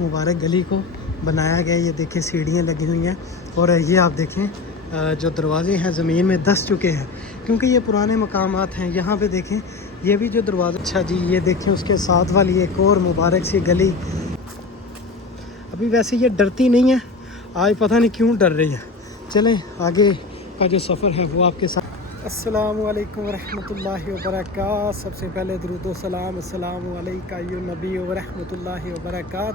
मुबारक गली को बनाया गया। ये देखें सीढ़ियाँ लगी हुई हैं और ये आप देखें जो दरवाजे हैं ज़मीन में धंस चुके हैं क्योंकि ये पुराने मकामात हैं। यहाँ पे देखें ये भी जो दरवाज़ा, अच्छा जी ये देखें उसके साथ वाली एक और मुबारक सी गली। अभी वैसे ये डरती नहीं है, आज पता नहीं क्यों डर रही है। चलें आगे का जो सफ़र है वो आपके साथ। अस्सलामु अलैकुम वरहमतुल्लाहि वबरकात। सबसे पहले दुरूद व सलाम अस्सलामु अलैका अय्युहन नबी व रहमतुल्लाहि वबरकात।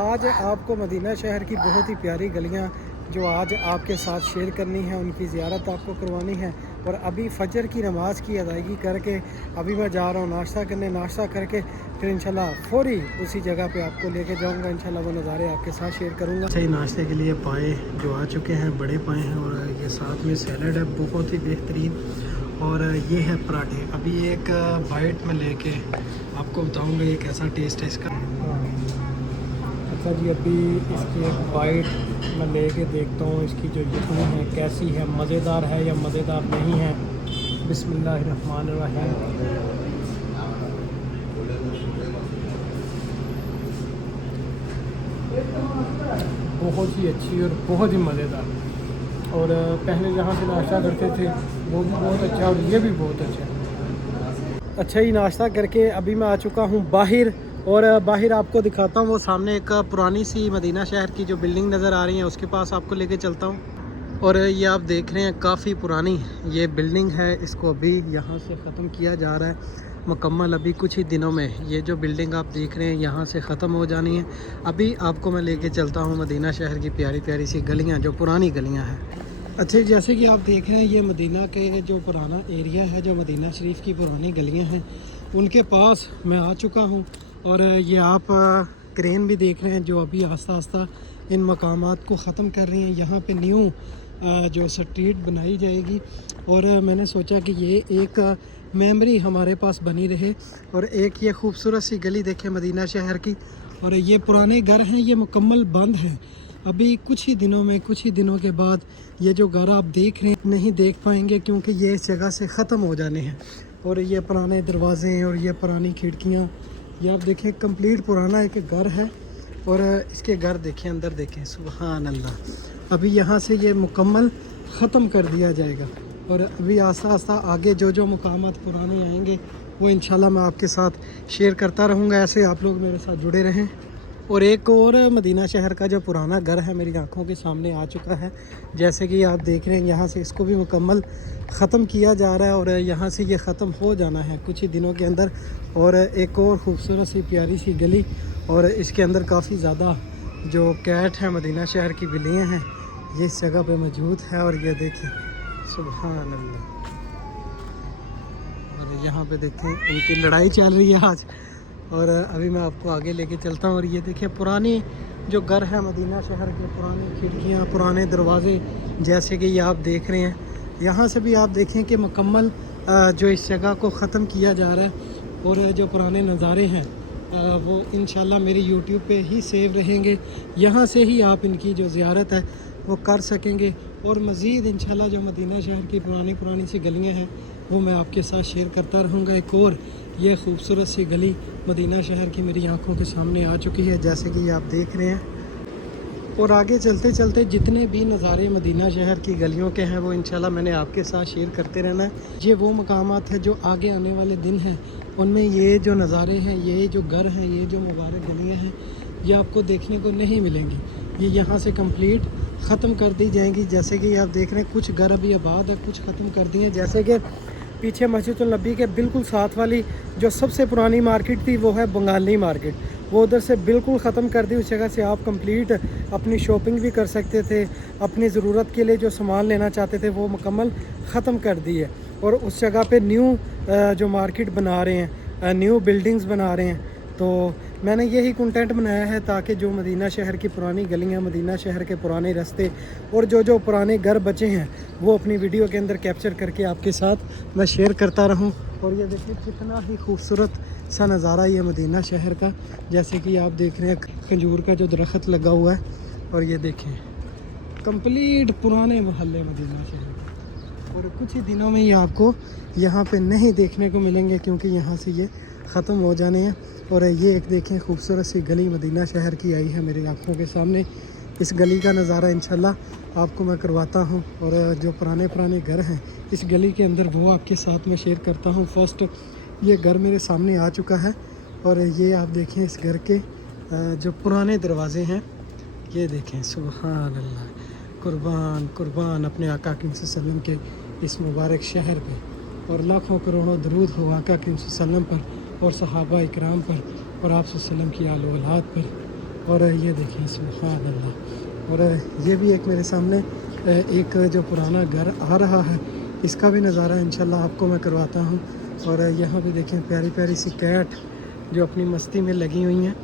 आज आपको मदीना शहर की बहुत ही प्यारी गलियाँ जो आज आपके साथ शेयर करनी है, उनकी ज़ियारत आपको करवानी है। और अभी फ़जर की नमाज़ की अदायगी करके अभी मैं जा रहा हूँ नाश्ता करने। नाश्ता करके फिर इंशाल्लाह फ़ौरी उसी जगह पे आपको लेके जाऊँगा। इंशाल्लाह वो नज़ारे आपके साथ शेयर करूँगा। सही नाश्ते के लिए पाए जो आ चुके हैं, बड़े पाए हैं और ये साथ में सैलड है बहुत ही बेहतरीन और ये है पराठे। अभी एक बाइट में लेके आपको बताऊँगा ये कैसा टेस्ट है इसका। अच्छा जी अभी इसकी एक बाइट मैं लेके देखता हूँ इसकी जो यखनी है कैसी है, मज़ेदार है या मज़ेदार नहीं है। बिस्मिल्लाहिर्रहमानिर्रहीम। बहुत ही अच्छी और बहुत ही मज़ेदार। और पहले जहाँ से नाश्ता करते थे वो भी बहुत अच्छा और ये भी बहुत अच्छा। अच्छा ही नाश्ता करके अभी मैं आ चुका हूँ बाहर और बाहर आपको दिखाता हूँ। वो सामने एक पुरानी सी मदीना शहर की जो बिल्डिंग नज़र आ रही है उसके पास आपको लेके चलता हूँ। और ये आप देख रहे हैं काफ़ी पुरानी ये बिल्डिंग है, इसको अभी यहाँ से ख़त्म किया जा रहा है मुकम्मल। अभी कुछ ही दिनों में ये जो बिल्डिंग आप देख रहे हैं यहाँ से ख़त्म हो जानी है। अभी आपको मैं लेके चलता हूँ मदीना शहर की प्यारी प्यारी सी गलियाँ जो पुरानी गलियाँ हैं। अच्छा जैसे कि आप देख रहे हैं ये मदीना के जो पुराना एरिया है, जो मदीना शरीफ की पुरानी गलियाँ हैं उनके पास मैं आ चुका हूँ। और ये आप क्रेन भी देख रहे हैं जो अभी आस्ता आस्ता इन मकामात को ख़त्म कर रही हैं। यहाँ पे न्यू जो स्ट्रीट बनाई जाएगी और मैंने सोचा कि ये एक मेमोरी हमारे पास बनी रहे। और एक ये खूबसूरत सी गली देखें मदीना शहर की। और ये पुराने घर हैं, ये मुकम्मल बंद हैं। अभी कुछ ही दिनों में, कुछ ही दिनों के बाद ये जो घर आप देख रहे हैं नहीं देख पाएंगे क्योंकि ये इस जगह से ख़त्म हो जाने हैं। और ये पुराने दरवाज़े और ये पुरानी खिड़कियाँ, ये आप देखें कंप्लीट पुराना एक घर है। और इसके घर देखें, अंदर देखें, सुभान अल्लाह। अभी यहाँ से ये मुकम्मल ख़त्म कर दिया जाएगा और अभी आस्ता आस्ता आगे जो जो मुकामात पुराने आएंगे वो इंशाल्लाह मैं आपके साथ शेयर करता रहूँगा। ऐसे आप लोग मेरे साथ जुड़े रहें। और एक और मदीना शहर का जो पुराना घर है मेरी आंखों के सामने आ चुका है। जैसे कि आप देख रहे हैं यहाँ से इसको भी मुकम्मल ख़त्म किया जा रहा है और यहाँ से ये ख़त्म हो जाना है कुछ ही दिनों के अंदर। और एक और ख़ूबसूरत सी प्यारी सी गली और इसके अंदर काफ़ी ज़्यादा जो कैट है मदीना शहर की बिल्लियाँ हैं ये इस जगह पे मौजूद है। और ये देखें सुभान अल्लाह। और यहाँ पे देखें इनकी लड़ाई चल रही है आज। और अभी मैं आपको आगे लेके चलता हूँ। और ये देखिए पुरानी जो घर है मदीना शहर के, पुरानी खिड़कियाँ, पुराने दरवाज़े जैसे कि ये आप देख रहे हैं। यहाँ से भी आप देखें कि मुकम्मल जो इस जगह को ख़त्म किया जा रहा है। और जो पुराने नज़ारे हैं वो इंशाल्लाह मेरी यूट्यूब पे ही सेव रहेंगे। यहाँ से ही आप इनकी जो ज़ियारत है वो कर सकेंगे। और मज़ीद इंशाल्लाह जो मदीना शहर की पुरानी सी गलियाँ हैं वो मैं आपके साथ शेयर करता रहूँगा। एक और ये खूबसूरत सी गली मदीना शहर की मेरी आंखों के सामने आ चुकी है जैसे कि आप देख रहे हैं। और आगे चलते चलते जितने भी नज़ारे मदीना शहर की गलियों के हैं वो इंशाल्लाह मैंने आपके साथ शेयर करते रहना है। ये वो मकामात हैं जो आगे आने वाले दिन हैं उनमें ये जो नज़ारे हैं, ये जो घर हैं, ये जो मुबारक गलियाँ हैं ये आपको देखने को नहीं मिलेंगी। ये यहाँ से कंप्लीट ख़त्म कर दी जाएंगी। जैसे कि आप देख रहे हैं कुछ घर अभी आबाद है, कुछ ख़त्म कर दिए। जैसे कि पीछे मस्जिद नबी के बिल्कुल साथ वाली जो सबसे पुरानी मार्केट थी वो है बंगाली मार्केट, वो उधर से बिल्कुल ख़त्म कर दी। उस जगह से आप कंप्लीट अपनी शॉपिंग भी कर सकते थे, अपनी ज़रूरत के लिए जो सामान लेना चाहते थे वो मुकम्मल ख़त्म कर दी है। और उस जगह पे न्यू जो मार्केट बना रहे हैं, न्यू बिल्डिंग्स बना रहे हैं। तो मैंने यही कंटेंट बनाया है ताकि जो मदीना शहर की पुरानी गलियां, मदीना शहर के पुराने रास्ते और जो पुराने घर बचे हैं वो अपनी वीडियो के अंदर कैप्चर करके आपके साथ मैं शेयर करता रहूं। और ये देखिए कितना ही खूबसूरत सा नज़ारा ये मदीना शहर का। जैसे कि आप देख रहे हैं खजूर का जो दरख्त लगा हुआ है। और ये देखें कंप्लीट पुराने मोहल्ले मदीना शहर का। और कुछ ही दिनों में ये आपको यहाँ पे नहीं देखने को मिलेंगे क्योंकि यहाँ से ये ख़त्म हो जाने हैं। और ये एक देखें खूबसूरत सी गली मदीना शहर की आई है मेरी आंखों के सामने। इस गली का नज़ारा इंशाल्लाह आपको मैं करवाता हूँ। और जो पुराने घर हैं इस गली के अंदर वो आपके साथ में शेयर करता हूँ। फर्स्ट ये घर मेरे सामने आ चुका है और ये आप देखें इस घर के जो पुराने दरवाजे हैं, ये देखें। सुभान अल्लाह, कुर्बान कुर्बान अपने आका करीम सल्लल्लाहु अलैहि वसल्लम के इस मुबारक शहर पे, और लाखों करोड़ों दरूद हो आका करीम सल्लल्लाहु अलैहि वसल्लम पर और सहाबा इकराम पर और आप सल्लल्लाहु अलैहि वसल्लम की आल औलाद पर। और ये देखें सुभान अल्लाह। और ये भी एक मेरे सामने एक जो पुराना घर आ रहा है, इसका भी नज़ारा इंशाल्लाह आपको मैं करवाता हूँ। और यहाँ भी देखें प्यारी प्यारी सी कैट जो अपनी मस्ती में लगी हुई हैं।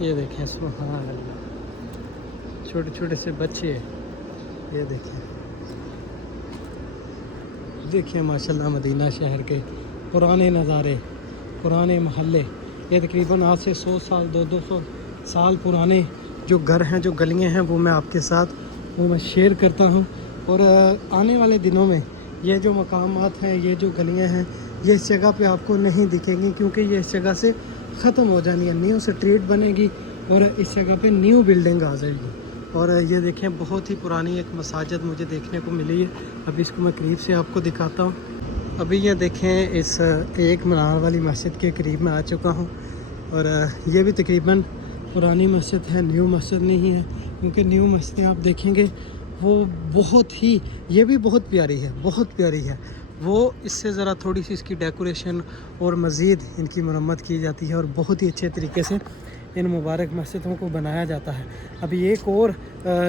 ये देखें सुभान अल्लाह, छोटे छोटे से बच्चे, ये देखिए माशाल्लाह मदीना शहर के पुराने नज़ारे, पुराने महल्ले। ये तकरीबन आज से 100 साल 200 साल पुराने जो घर हैं, जो गलियां हैं, वो मैं आपके साथ वो मैं शेयर करता हूँ। और आने वाले दिनों में ये जो मकामात हैं, ये जो गलियां हैं, ये इस जगह पे आपको नहीं दिखेंगी क्योंकि ये इस जगह से ख़त्म हो जानी है। न्यू स्ट्रीट बनेगी और इस जगह पे न्यू बिल्डिंग आ जाएगी। और ये देखें बहुत ही पुरानी एक मसाजिद मुझे देखने को मिली है। अभी इसको मैं करीब से आपको दिखाता हूँ। अभी ये देखें इस एक मीनार वाली मस्जिद के करीब में आ चुका हूँ। और ये भी तकरीबन पुरानी मस्जिद है, न्यू मस्जिद नहीं है, क्योंकि न्यू मस्जिदें आप देखेंगे वो बहुत ही, ये भी बहुत प्यारी है, बहुत प्यारी है। वो इससे ज़रा थोड़ी सी इसकी डेकोरेशन और मज़ीद इनकी मरम्मत की जाती है और बहुत ही अच्छे तरीके से इन मुबारक मस्जिदों को बनाया जाता है। अभी एक और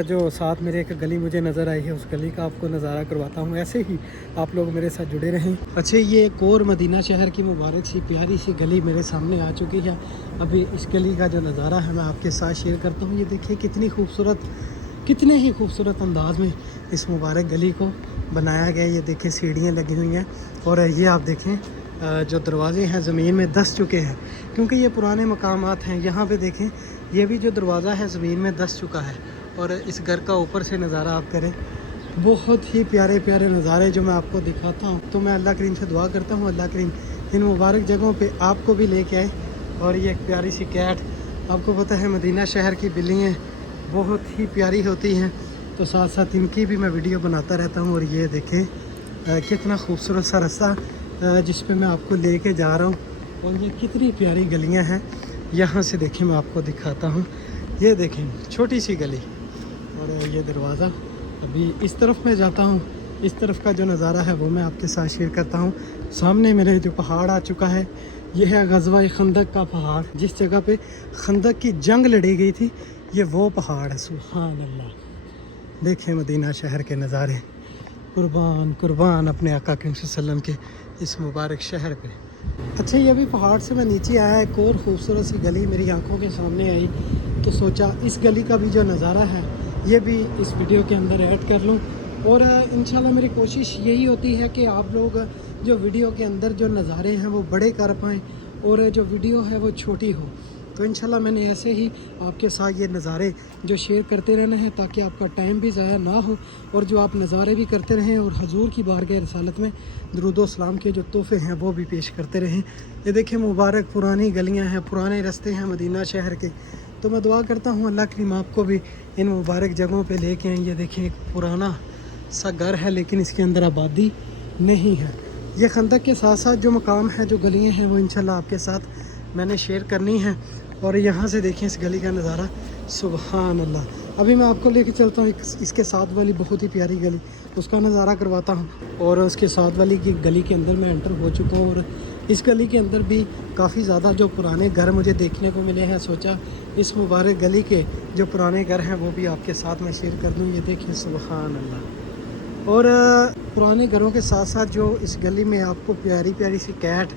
जो साथ मेरे एक गली मुझे नज़र आई है, उस गली का आपको नज़ारा करवाता हूँ। ऐसे ही आप लोग मेरे साथ जुड़े रहें। अच्छा, ये एक और मदीना शहर की मुबारक सी प्यारी सी गली मेरे सामने आ चुकी है। अभी इस गली का जो नज़ारा है मैं आपके साथ शेयर करता हूँ। ये देखिए कितनी खूबसूरत, कितने ही खूबसूरत अंदाज में इस मुबारक गली को बनाया गया। ये देखें सीढ़ियाँ लगी हुई हैं और ये आप देखें जो दरवाजे हैं ज़मीन में धंस चुके हैं क्योंकि ये पुराने मकामात हैं। यहाँ पे देखें ये भी जो दरवाज़ा है ज़मीन में धंस चुका है। और इस घर का ऊपर से नज़ारा आप करें, बहुत ही प्यारे प्यारे नज़ारे जो मैं आपको दिखाता हूँ। तो मैं अल्लाह करीम से दुआ करता हूँ अल्लाह करीम इन मुबारक जगहों पे आपको भी लेके आए। और ये एक प्यारी सी कैट, आपको पता है मदीना शहर की बिल्डिंगें बहुत ही प्यारी होती हैं, तो साथ साथ इनकी भी मैं वीडियो बनाता रहता हूँ। और ये देखें कितना खूबसूरत सा रास्ता जिस पे मैं आपको लेके जा रहा हूँ। और ये कितनी प्यारी गलियाँ हैं, यहाँ से देखें मैं आपको दिखाता हूँ। ये देखें छोटी सी गली और ये दरवाज़ा। अभी इस तरफ मैं जाता हूँ, इस तरफ का जो नज़ारा है वो मैं आपके साथ शेयर करता हूँ। सामने मेरे जो पहाड़ आ चुका है, ये है ग़ज़वा खंदक का पहाड़, जिस जगह पे खंदक की जंग लड़ी गई थी, ये वो पहाड़ है। सुभान अल्लाह, देखें मदीना शहर के नज़ारे, कुर्बान कुर्बान अपने आका करीम सल्लल्लाहु अलैहि वसल्लम के इस मुबारक शहर पे। अच्छा, ये भी पहाड़ से मैं नीचे आया, एक और ख़ूबसूरत सी गली मेरी आंखों के सामने आई, तो सोचा इस गली का भी जो नज़ारा है ये भी इस वीडियो के अंदर ऐड कर लूँ। और इंशाल्लाह मेरी कोशिश यही होती है कि आप लोग जो वीडियो के अंदर जो नज़ारे हैं वो बड़े कर पाएँ और जो वीडियो है वो छोटी हो। तो इंशाल्लाह मैंने ऐसे ही आपके साथ ये नज़ारे जो शेयर करते रहना है ताकि आपका टाइम भी ज़ाया ना हो और जो आप नज़ारे भी करते रहें और हजूर की बारगाह रसालत में दरूद व सलाम के जो तोहफ़े हैं वो भी पेश करते रहें। ये देखें मुबारक पुरानी गलियां हैं, पुराने रास्ते हैं मदीना शहर के। तो मैं दुआ करता हूँ अल्लाह करीम आपको भी इन मुबारक जगहों पर लेके आएँ। ये देखें एक पुराना सा घर है लेकिन इसके अंदर आबादी नहीं है। ये खंदक के साथ साथ जो मकाम है, जो गलियाँ हैं, वो इंशाल्लाह आपके साथ मैंने शेयर करनी है। और यहाँ से देखें इस गली का नज़ारा, सुभान अल्लाह। अभी मैं आपको लेके चलता हूँ इसके साथ वाली बहुत ही प्यारी गली, उसका नज़ारा करवाता हूँ। और उसके साथ वाली की गली के अंदर मैं एंटर हो चुका हूँ और इस गली के अंदर भी काफ़ी ज़्यादा जो पुराने घर मुझे देखने को मिले हैं। सोचा इस मुबारक गली के जो पुराने घर हैं वो भी आपके साथ मैं शेयर कर दूँ। ये देखिए सुभान अल्लाह। और पुराने घरों के साथ साथ जो इस गली में आपको प्यारी प्यारी सी कैट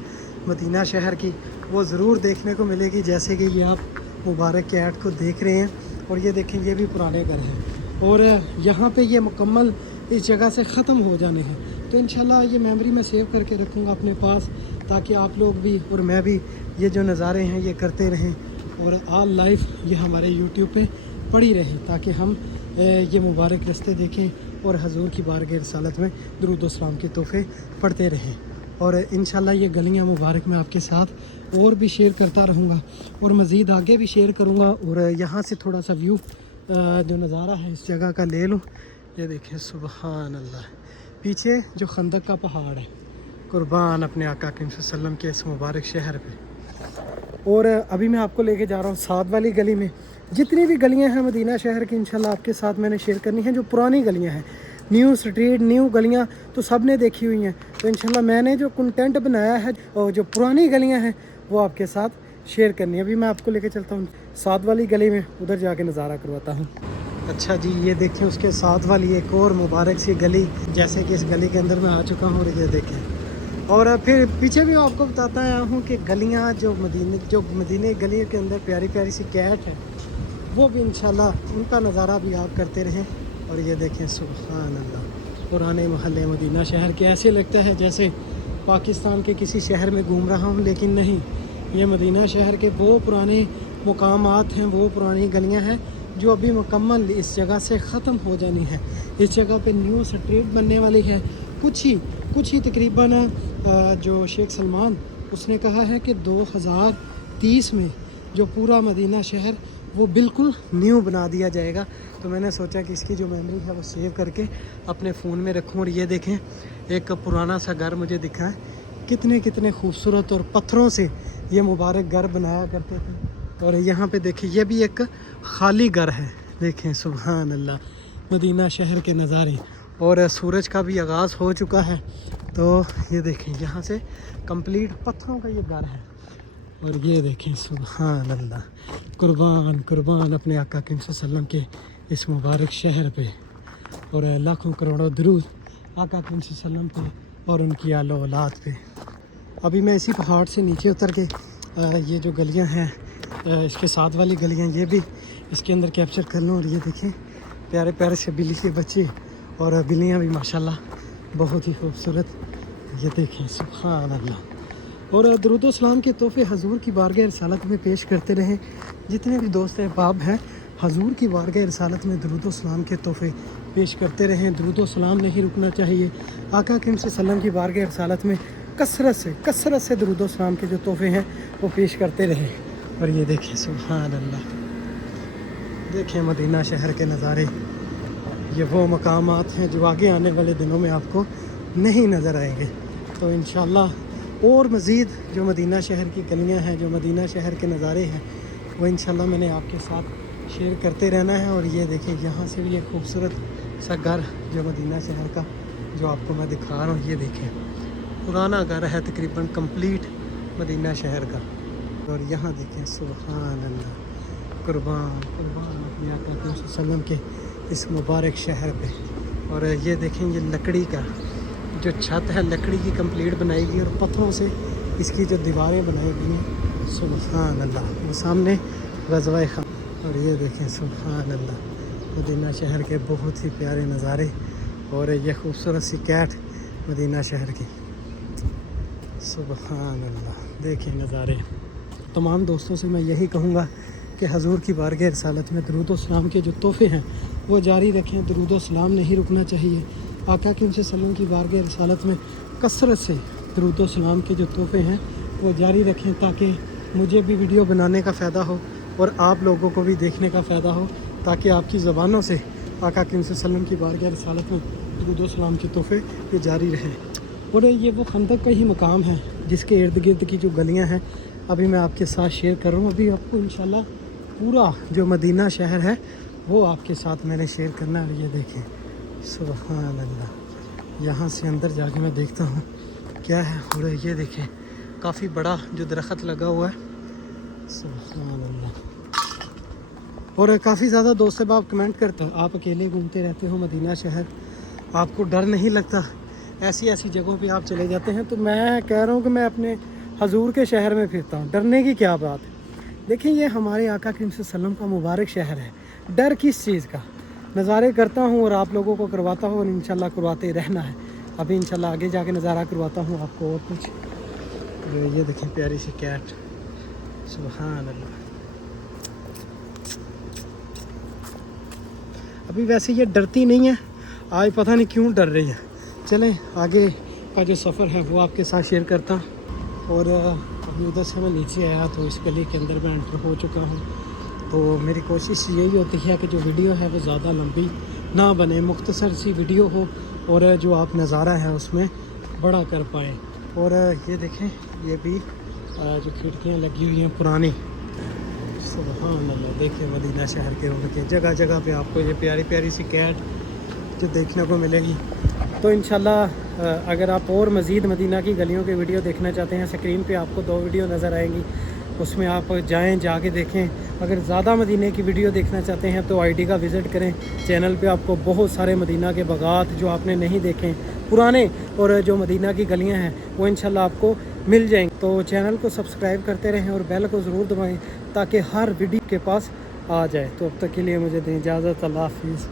मदीना शहर की वो ज़रूर देखने को मिलेगी, जैसे कि ये आप मुबारक कैट को देख रहे हैं। और ये देखें ये भी पुराने घर हैं और यहाँ पे ये मुकम्मल इस जगह से ख़त्म हो जाने हैं। तो इंशाल्लाह ये मेमोरी मैं सेव करके रखूँगा अपने पास ताकि आप लोग भी और मैं भी ये जो नज़ारे हैं ये करते रहें और ऑल लाइफ ये हमारे यूट्यूब पे पड़ी रहे ताकि हम ये मुबारक रास्ते देखें और हजूर की बारगाह रसालत में दुरूद व सलाम के तोहफ़े पढ़ते रहें। और इंशाल्लाह ये गलियां मुबारक मैं आपके साथ और भी शेयर करता रहूँगा और मज़ीद आगे भी शेयर करूँगा। और यहाँ से थोड़ा सा व्यू जो नज़ारा है इस जगह का ले लूँ। ये देखें सुबहान अल्लाह, पीछे जो खंदक का पहाड़ है, कुर्बान अपने आका करीम सल्लल्लाहु अलैहि वसल्लम के इस मुबारक शहर पे। और अभी मैं आपको लेके जा रहा हूँ साथ वाली गली में। जितनी भी गलियाँ हैं मदीना शहर की इंशाल्लाह आपके साथ मैंने शेयर करनी है। जो पुरानी गलियाँ हैं, न्यू स्ट्रीट, न्यू गलियाँ तो सब ने देखी हुई हैं, तो इंशाल्लाह मैंने जो कंटेंट बनाया है और जो पुरानी गलियाँ हैं वो आपके साथ शेयर करनी है। अभी मैं आपको लेके चलता हूँ साथ वाली गली में, उधर जाके नज़ारा करवाता हूँ। अच्छा जी, ये देखें उसके साथ वाली एक और मुबारक सी गली, जैसे कि इस गली के अंदर मैं आ चुका हूँ। और ये देखें, और फिर पीछे भी आपको बताता आया हूँ कि गलियाँ जो मदीने गली के अंदर प्यारी प्यारी सी कैट है, वो भी इंशाल्लाह उनका नज़ारा भी आप करते रहें। और ये देखें सुभान अल्लाह, पुराने महल्ले मदीना शहर के, ऐसे लगता है जैसे पाकिस्तान के किसी शहर में घूम रहा हूँ, लेकिन नहीं, ये मदीना शहर के वो पुराने मुकामात हैं, वो पुरानी गलियाँ हैं जो अभी मुकम्मल इस जगह से ख़त्म हो जानी है। इस जगह पे न्यू स्ट्रीट बनने वाली है। कुछ ही तकरीबन जो शेख सलमान उसने कहा है कि 2030 में जो पूरा मदीना शहर वो बिल्कुल न्यू बना दिया जाएगा। तो मैंने सोचा कि इसकी जो मेमोरी है वो सेव करके अपने फ़ोन में रखूँ। और ये देखें, एक पुराना सा घर मुझे दिखा है, कितने खूबसूरत और पत्थरों से ये मुबारक घर बनाया करते थे। और यहाँ पे देखिए, ये भी एक खाली घर है। देखें सुभान अल्लाह, मदीना शहर के नज़ारे। और सूरज का भी आगाज़ हो चुका है, तो ये देखें यहाँ से कंप्लीट पत्थरों का ये घर है। और ये देखें सुभान अल्लाह, कुर्बान अपने आका करीम सल्लल्लाहु अलैहि वसल्लम के इस मुबारक शहर पे। और लाखों करोड़ों दरूद आका करीम सल्लल्लाहु अलैहि वसल्लम पे और उनकी आलो औलाद पे। अभी मैं इसी पहाड़ से नीचे उतर के ये जो गलियां हैं, इसके साथ वाली गलियां, ये भी इसके अंदर कैप्चर कर लूँ। और ये देखें, प्यारे प्यारे से बिल्ली के बच्चे और बिल्लियाँ भी माशाल्लाह बहुत ही खूबसूरत। ये देखें सुभान अल्लाह। और दरूद सलाम के तोहफ़े हजूर की बारगाह रिसालत में पेश करते रहें। जितने भी दोस्त अहबाब हैं, हजूर की बारगाह रिसालत में दरूद सलाम के तोहफ़े पेश करते रहें। दरूद सलाम नहीं रुकना चाहिए। आका करीम सल्लल्लाहु की बारगाह रिसालत में कसरत से दरूद सलाम के जो तोहफ़े हैं वो पेश करते रहें। और ये देखें सुभान अल्लाह, देखें मदीना शहर के नज़ारे। ये वो मकामात हैं जो आगे आने वाले दिनों में आपको नहीं नज़र आएंगे। तो इंशाल्लाह और मज़ीद जो मदीना शहर की गलियां हैं, जो मदीना शहर के नज़ारे हैं, वो इंशाल्लाह मैंने आपके साथ शेयर करते रहना है। और ये देखिए, यहाँ से भी एक खूबसूरत सा घर जो मदीना शहर का जो आपको मैं दिखा रहा हूँ, ये देखें, पुराना घर है तकरीबन कंप्लीट मदीना शहर का। और यहाँ देखें सुभान अल्लाह, कुर्बान अपने आका सल्लल्लाहु अलैहि वसल्लम के इस मुबारक शहर पे। और ये देखें, ये लकड़ी का जो छत है, लकड़ी की कंप्लीट बनाई गई, और पत्थरों से इसकी जो दीवारें बनाई गई हैं, सुभान अल्लाह। वो सामने ग़ज़वा ख़म। और ये देखें सुभान अल्लाह, मदीना शहर के बहुत ही प्यारे नज़ारे। और ये खूबसूरत सी कैट मदीना शहर की, सुभान अल्लाह, देखें नज़ारे। तमाम दोस्तों से मैं यही कहूँगा कि हजूर की बारगाह रिसालत में दरूद सलाम के जो तोहफ़े हैं वो जारी रखें। दरूद सलाम नहीं रुकना चाहिए। आका करीम सल्लल्लाहु अलैहि वसल्लम की बारगाह रिसालत में कसरत से दरूद सलाम के जो तोहफ़े हैं वो जारी रखें, ताकि मुझे भी वीडियो बनाने का फ़ायदा हो और आप लोगों को भी देखने का फ़ायदा हो, ताकि आपकी ज़बानों से आका करीम सल्लल्लाहु अलैहि वसल्लम की बारगाह रिसालत में दरूद सलाम के तोहफ़े ये जारी रहें। और ये वो खंदक का ही मकाम है जिसके इर्द गिर्द की जो गलियाँ हैं अभी मैं आपके साथ शेयर कर रहा हूँ। अभी आपको इंशाल्लाह पूरा जो मदीना शहर है वो आपके साथ मैंने शेयर करना है। ये देखें सुभान अल्लाह, यहाँ से अंदर जाके मैं देखता हूँ क्या है। और ये देखें, काफ़ी बड़ा जो दरख्त लगा हुआ है, सुभान अल्लाह। और काफ़ी ज़्यादा दोस्त आप कमेंट करते हो, आप अकेले घूमते रहते हो मदीना शहर, आपको डर नहीं लगता, ऐसी जगहों पे आप चले जाते हैं। तो मैं कह रहा हूँ कि मैं अपने हजूर के शहर में फिरता हूँ, डरने की क्या बात है। देखिए, ये हमारे आका करीम सल्लल्लाहु अलैहि वसल्लम का मुबारक शहर है, डर किस चीज़ का। नज़ारे करता हूँ और आप लोगों को करवाता हूँ, और इंशाल्लाह करवाते रहना है। अभी इंशाल्लाह आगे जाके नज़ारा करवाता हूँ आपको और कुछ। ये देखें प्यारी सी कैट, सुभान अल्लाह। अभी वैसे ये डरती नहीं है, आज पता नहीं क्यों डर रही है। चलें आगे کا جو سफ़ر ہے وہ آپ کے ساتھ شیئر کرتا ہوں۔ اور ابھی ادھر سے میں نیچے آیا تو اس گلی کے اندر میں انٹر ہو چکا ہوں۔ تو میری کوشش یہی ہوتی ہے کہ جو ویڈیو ہے وہ زیادہ لمبی نہ بنے، مختصر سی ویڈیو ہو اور جو آپ نظارہ ہے اس میں بڑا کر پائیں۔ اور یہ دیکھیں، یہ بھی جو کھڑکیاں لگی ہوئی ہیں پرانی، سبحان اللہ، دیکھیں مدینہ شہر کے رونقیں، جگہ جگہ پہ آپ کو یہ پیاری پیاری سی کیٹ جو دیکھنے کو ملے گی۔ تو انشاءاللہ اگر آپ اور مزید مدینہ کی گلیوں کے ویڈیو دیکھنا چاہتے ہیں، اسکرین پہ آپ کو 2 ویڈیو نظر آئیں گی، اس میں آپ جائیں، جا کے دیکھیں۔ اگر زیادہ مدینہ کی ویڈیو دیکھنا چاہتے ہیں تو ID کا وزٹ کریں، چینل پہ آپ کو بہت سارے مدینہ کے باغات جو آپ نے نہیں دیکھیں پرانے، اور جو مدینہ کی گلیاں ہیں وہ انشاءاللہ آپ کو مل جائیں گے۔ تو چینل کو سبسکرائب کرتے رہیں اور بیل کو ضرور دبائیں تاکہ ہر ویڈیو کے پاس آ جائے۔ تو اب تک کے لیے مجھے دیں اجازت، اللہ حافظ۔